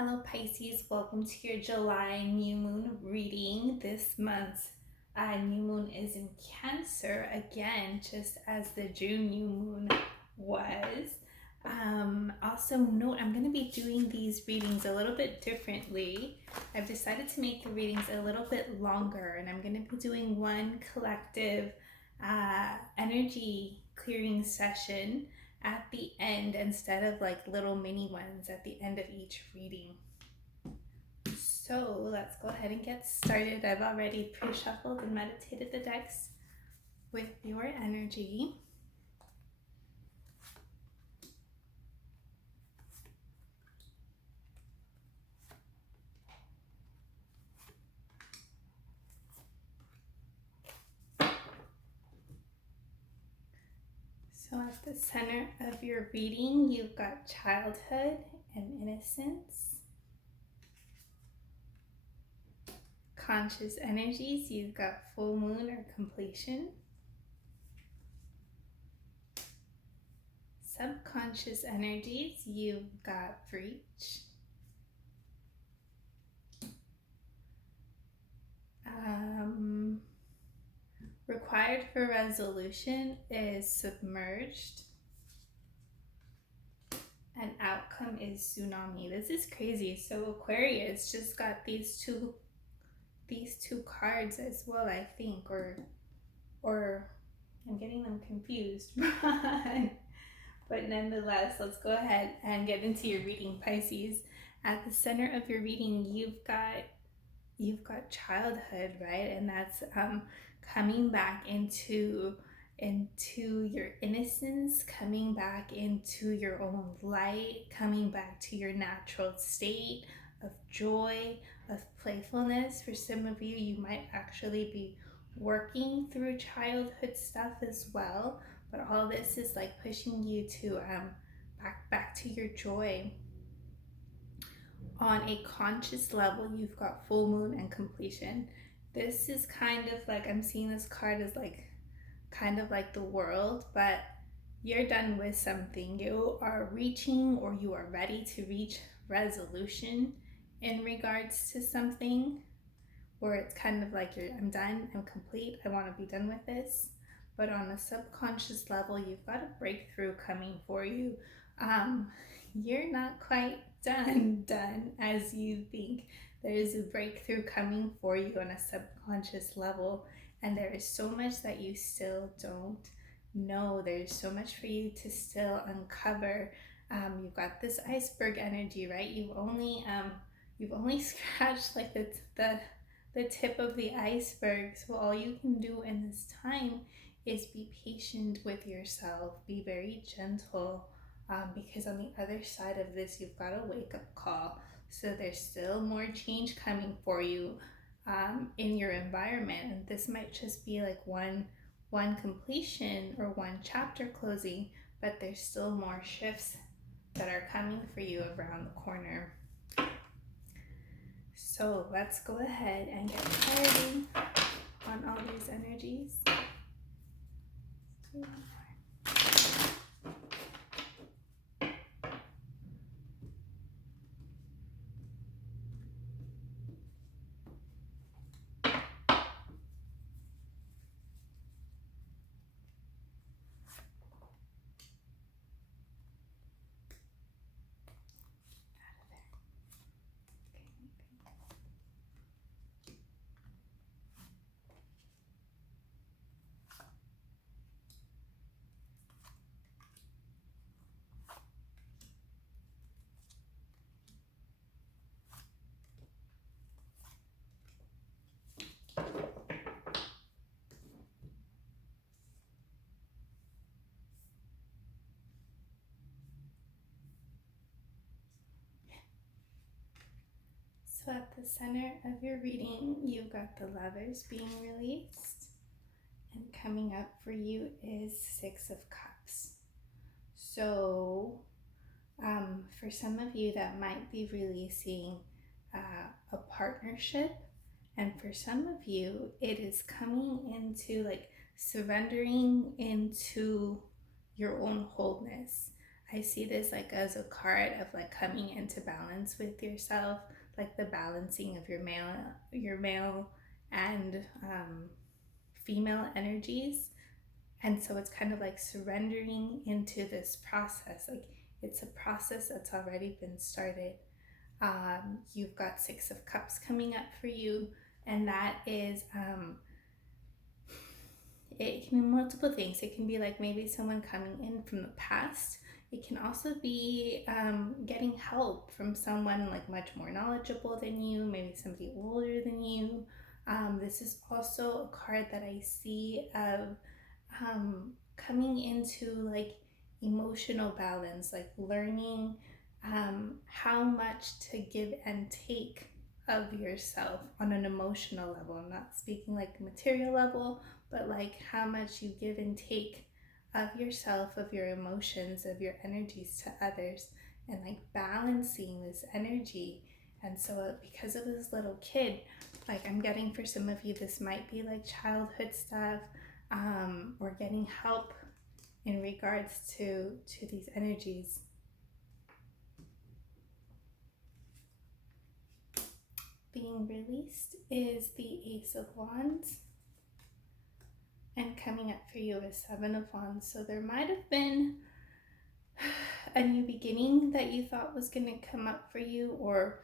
Hello Pisces, welcome to your July new moon reading. This month's new moon is in Cancer again, just as the June new moon was. Also note, I'm going to be doing these readings a little bit differently. I've decided to make the readings a little bit longer, and I'm going to be doing one collective energy clearing session at the end instead of like little mini ones at the end of each reading. So let's go ahead and get started. I've already pre-shuffled and meditated the decks with your energy. So at the center of your reading, you've got childhood and innocence. Conscious energies, you've got full moon or completion. Subconscious energies, you've got breach. Required for resolution is submerged. And outcome is tsunami. This is crazy. So Aquarius just got these two cards as well, I think, or I'm getting them confused. But nonetheless, let's go ahead and get into your reading, Pisces. At the center of your reading, you've got childhood, right? And that's coming back into your innocence, coming back into your own light, coming back to your natural state of joy, of playfulness. For some of you, you might actually be working through childhood stuff as well, but all this is like pushing you to back to your joy. On a conscious level, you've got full moon and completion. This is kind of like, I'm seeing this card as like kind of like the world, but you're done with something. You are reaching, or you are ready to reach resolution in regards to something, or it's kind of like I'm done, I'm complete, I want to be done with this. But on a subconscious level, you've got a breakthrough coming for you. You're not quite done as you think. There is a breakthrough coming for you on a subconscious level, and there is so much that you still don't know. There's so much for you to still uncover. You've got this iceberg energy, right? You've only scratched like the tip of the iceberg. So all you can do in this time is be patient with yourself, be very gentle, because on the other side of this, you've got a wake-up call. So there's still more change coming for you in your environment, and this might just be like one completion or one chapter closing, but there's still more shifts that are coming for you around the corner. So let's go ahead and get clarity on all these energies. So at the center of your reading, you've got the Lovers being released, and coming up for you is Six of Cups. So for some of you, that might be releasing a partnership, and for some of you, it is coming into like surrendering into your own wholeness. I see this like as a card of like coming into balance with yourself, like the balancing of your male and female energies. And so it's kind of like surrendering into this process. Like it's a process that's already been started. You've got Six of Cups coming up for you, and that is it can be multiple things. It can be like maybe someone coming in from the past. It can also be getting help from someone like much more knowledgeable than you, maybe somebody older than you. This is also a card that I see of coming into like emotional balance, like learning how much to give and take of yourself on an emotional level. I'm not speaking like material level, but like how much you give and take of yourself, of your emotions, of your energies to others, and like balancing this energy. And so, because of this little kid, like I'm getting for some of you, this might be like childhood stuff, or getting help in regards to these energies. Being released is the Ace of Wands, and coming up for you is Seven of Wands. So there might have been a new beginning that you thought was going to come up for you, or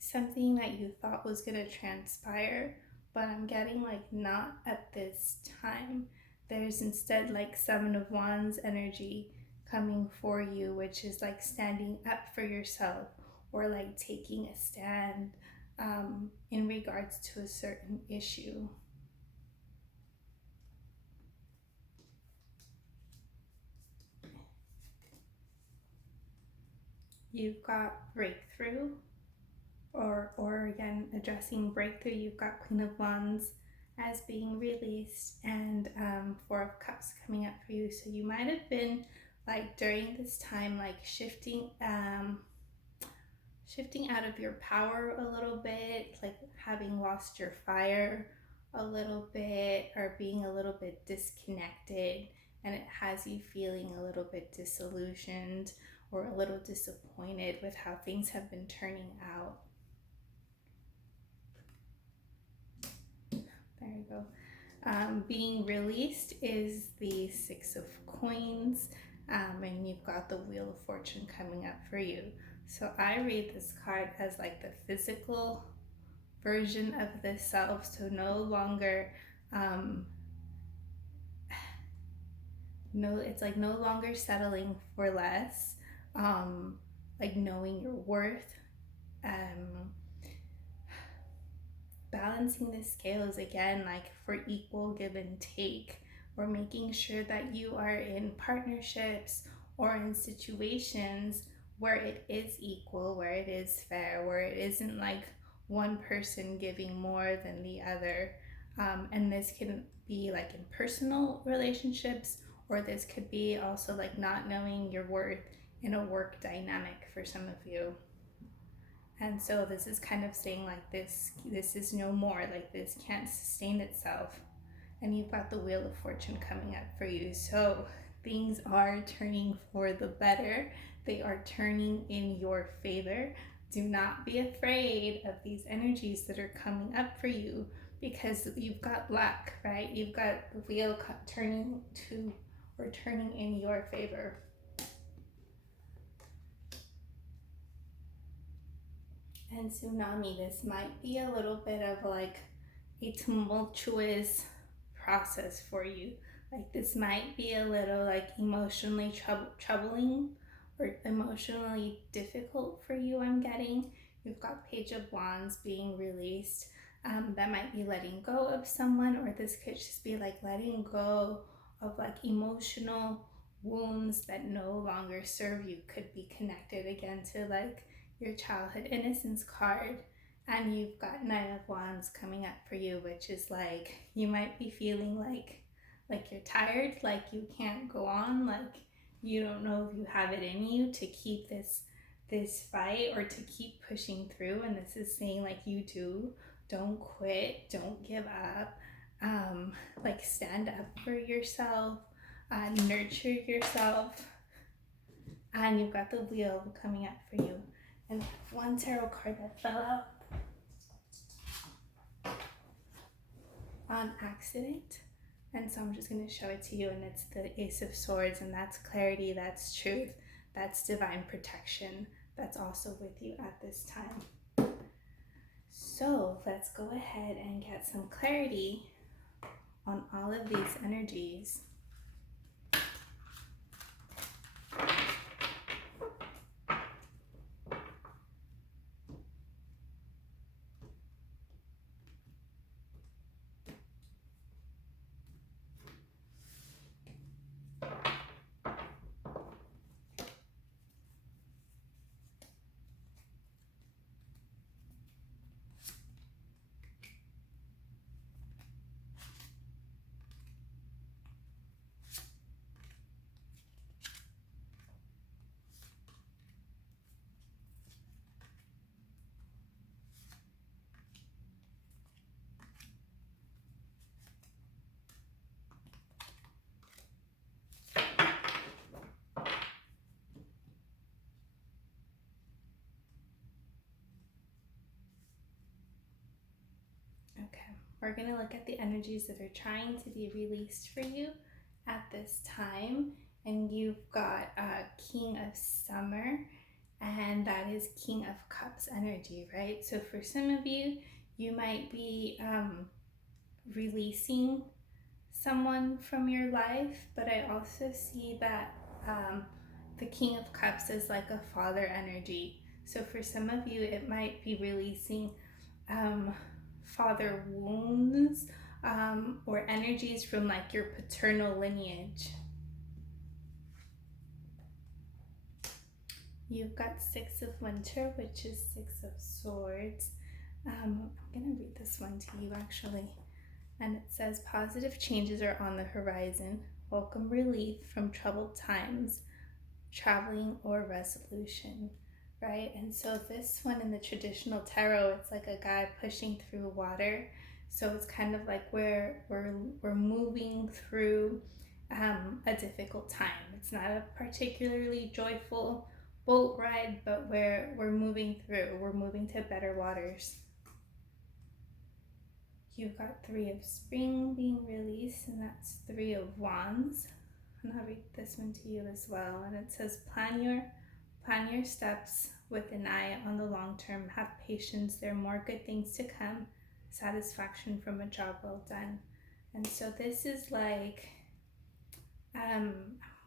something that you thought was going to transpire, but I'm getting like not at this time. There's instead like Seven of Wands energy coming for you, which is like standing up for yourself, or like taking a stand in regards to a certain issue. You've got breakthrough, or again addressing breakthrough. You've got Queen of Wands as being released, and Four of Cups coming up for you. So you might have been like during this time like shifting out of your power a little bit, like having lost your fire a little bit, or being a little bit disconnected, and it has you feeling a little bit disillusioned or a little disappointed with how things have been turning out. There you go. Being released is the Six of Coins, and you've got the Wheel of Fortune coming up for you. So I read this card as like the physical version of the self. So no longer, it's like no longer settling for less, like knowing your worth, um, balancing the scales again, like for equal give and take, or making sure that you are in partnerships or in situations where it is equal, where it is fair, where it isn't like one person giving more than the other. And this can be like in personal relationships, or this could be also like not knowing your worth in a work dynamic for some of you. And so this is kind of saying like this is no more, like this can't sustain itself. And you've got the Wheel of Fortune coming up for you. So things are turning for the better. They are turning in your favor. Do not be afraid of these energies that are coming up for you, because you've got luck, right? You've got the wheel turning to, or turning in your favor. And tsunami, this might be a little bit of like a tumultuous process for you. Like this might be a little like emotionally troubling or emotionally difficult for you. I'm getting you've got Page of Wands being released. That might be letting go of someone, or this could just be like letting go of like emotional wounds that no longer serve you. Could be connected again to like your childhood innocence card. And you've got Nine of Wands coming up for you, which is like you might be feeling like you're tired, like you can't go on, like you don't know if you have it in you to keep this fight or to keep pushing through. And this is saying like you do. Don't quit, don't give up, like stand up for yourself, nurture yourself. And you've got the wheel coming up for you. And one tarot card that fell out on accident. And so I'm just going to show it to you. And it's the Ace of Swords. And that's clarity, that's truth, that's divine protection. That's also with you at this time. So let's go ahead and get some clarity on all of these energies. Okay, we're going to look at the energies that are trying to be released for you at this time. And you've got King of Summer, and that is King of Cups energy, right? So for some of you, you might be releasing someone from your life, but I also see that the King of Cups is like a father energy. So for some of you, it might be releasing father wounds or energies from like your paternal lineage. You've got Six of Winter, which is Six of Swords. I'm going to read this one to you actually. And it says, positive changes are on the horizon. Welcome relief from troubled times, traveling or resolution, right? And so this one in the traditional tarot, it's like a guy pushing through water. So it's kind of like where we're moving through a difficult time. It's not a particularly joyful boat ride, but where we're moving to better waters. You've got Three of Spring being released, and that's Three of Wands. And I'll read this one to you as well. And it says, plan your steps with an eye on the long term. Have patience. There are more good things to come. Satisfaction from a job well done. And so this is like, I'm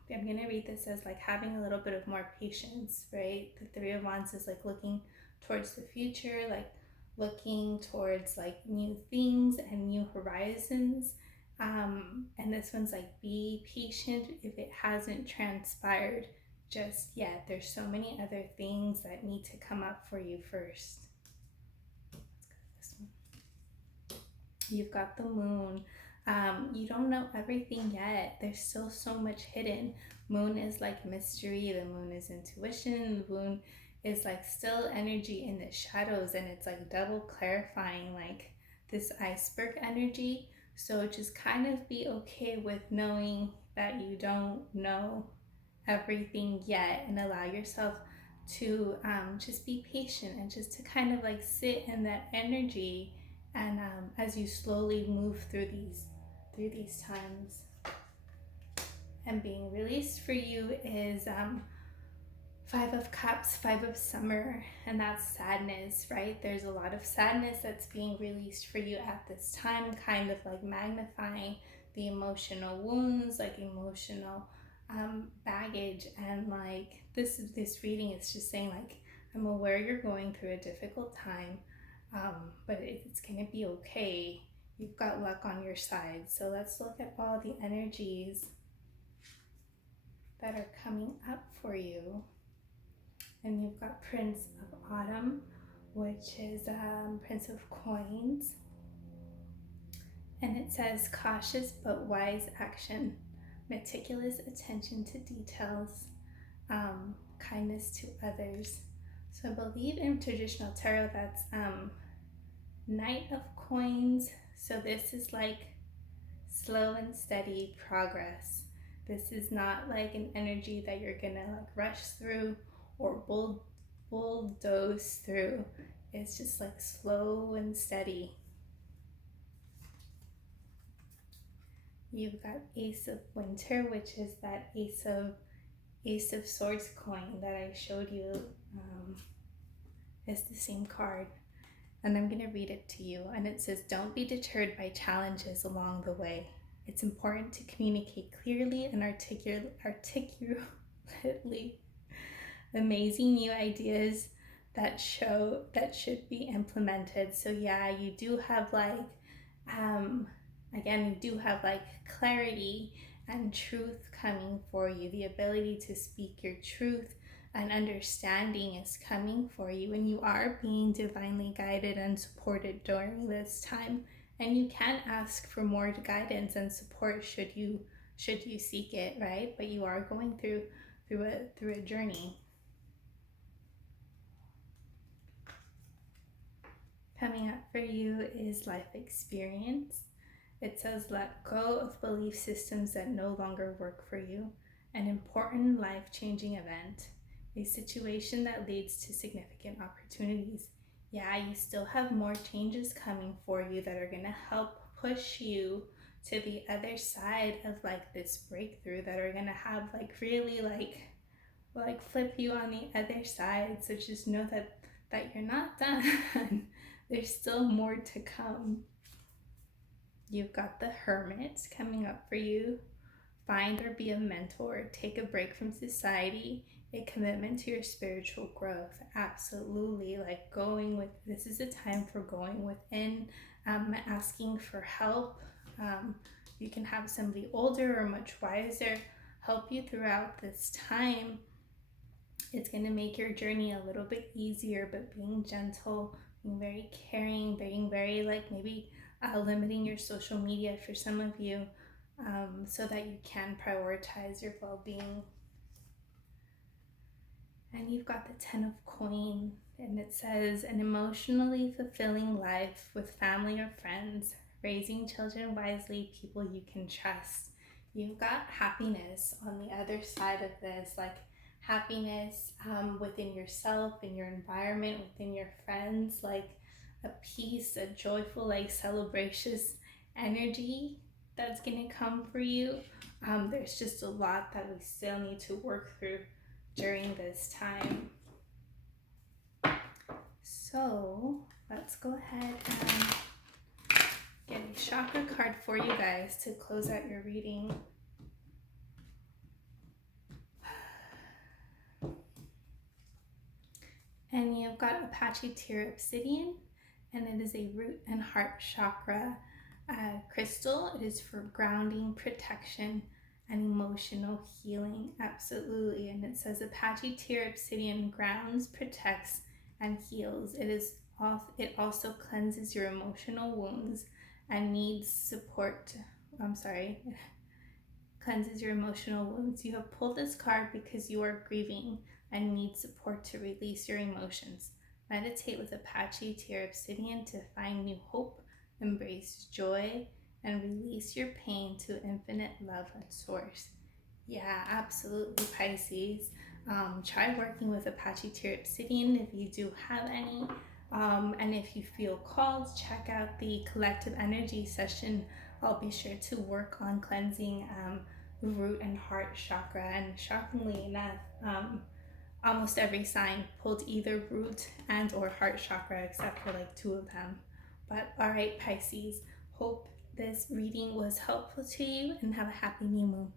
going to read this as like having a little bit of more patience, right? The Three of Wands is like looking towards the future, like looking towards like new things and new horizons. And this one's like, be patient if it hasn't transpired just yet. There's so many other things that need to come up for you first. Let's go to this one. You've got the Moon. You don't know everything yet. There's still so much hidden. Moon is like mystery. The Moon is intuition. The Moon is like still energy in the shadows, and it's like double clarifying like this iceberg energy. So just kind of be okay with knowing that you don't know everything yet, and allow yourself to just be patient and just to kind of like sit in that energy. And as you slowly move through these times. And being released for you is Five of Cups, Five of Summer, and that's sadness, right? There's a lot of sadness that's being released for you at this time, kind of like magnifying the emotional wounds, like emotional baggage. And like this reading is just saying like, I'm aware you're going through a difficult time, but it's gonna be okay. You've got luck on your side. So let's look at all the energies that are coming up for you. And you've got Prince of Autumn, which is Prince of Coins. And it says, cautious but wise action, meticulous attention to details, kindness to others. So I believe in traditional tarot that's Knight of Coins. So this is like slow and steady progress. This is not like an energy that you're gonna like rush through or bulldoze through. It's just like slow and steady. You've got Ace of Winter, which is that Ace of Swords coin that I showed you. It's the same card. And I'm going to read it to you. And it says, don't be deterred by challenges along the way. It's important to communicate clearly and articulately amazing new ideas that should be implemented. So yeah, you do have like again, you do have like clarity and truth coming for you. The ability to speak your truth and understanding is coming for you, and you are being divinely guided and supported during this time. And you can ask for more guidance and support should you seek it, right? But you are going through a journey. Coming up for you is life experience. It says, let go of belief systems that no longer work for you. An important life-changing event. A situation that leads to significant opportunities. Yeah, you still have more changes coming for you that are going to help push you to the other side of like this breakthrough, that are going to have like really like flip you on the other side. So just know that you're not done. There's still more to come. You've got the Hermit coming up for you. Find or be a mentor. Take a break from society. A commitment to your spiritual growth. Absolutely. Like this is a time for going within, asking for help. You can have somebody older or much wiser help you throughout this time. It's going to make your journey a little bit easier, but being gentle, being very caring, being very like maybe limiting your social media for some of you, so that you can prioritize your well-being. And you've got the 10 of Coins, and it says, an emotionally fulfilling life with family or friends, raising children wisely, people you can trust. You've got happiness on the other side of this, like happiness within yourself, in your environment, within your friends, like a peace, a joyful, like celebracious energy that's gonna come for you. There's just a lot that we still need to work through during this time. So let's go ahead and get a chakra card for you guys to close out your reading. And you've got Apache Tear Obsidian, and it is a root and heart chakra crystal. It is for grounding, protection, and emotional healing. Absolutely. And it says Apache Tear Obsidian grounds, protects, and heals. It also cleanses your emotional wounds and needs support. Cleanses your emotional wounds. You have pulled this card because you are grieving and need support to release your emotions. Meditate with Apache Tear Obsidian to find new hope, embrace joy, and release your pain to infinite love and source. Yeah, absolutely, Pisces. Try working with Apache Tear Obsidian if you do have any. And if you feel called, check out the collective energy session. I'll be sure to work on cleansing root and heart chakra. And shockingly enough, almost every sign pulled either root and or heart chakra, except for like 2 of them. But all right, Pisces, hope this reading was helpful to you, and have a happy new moon.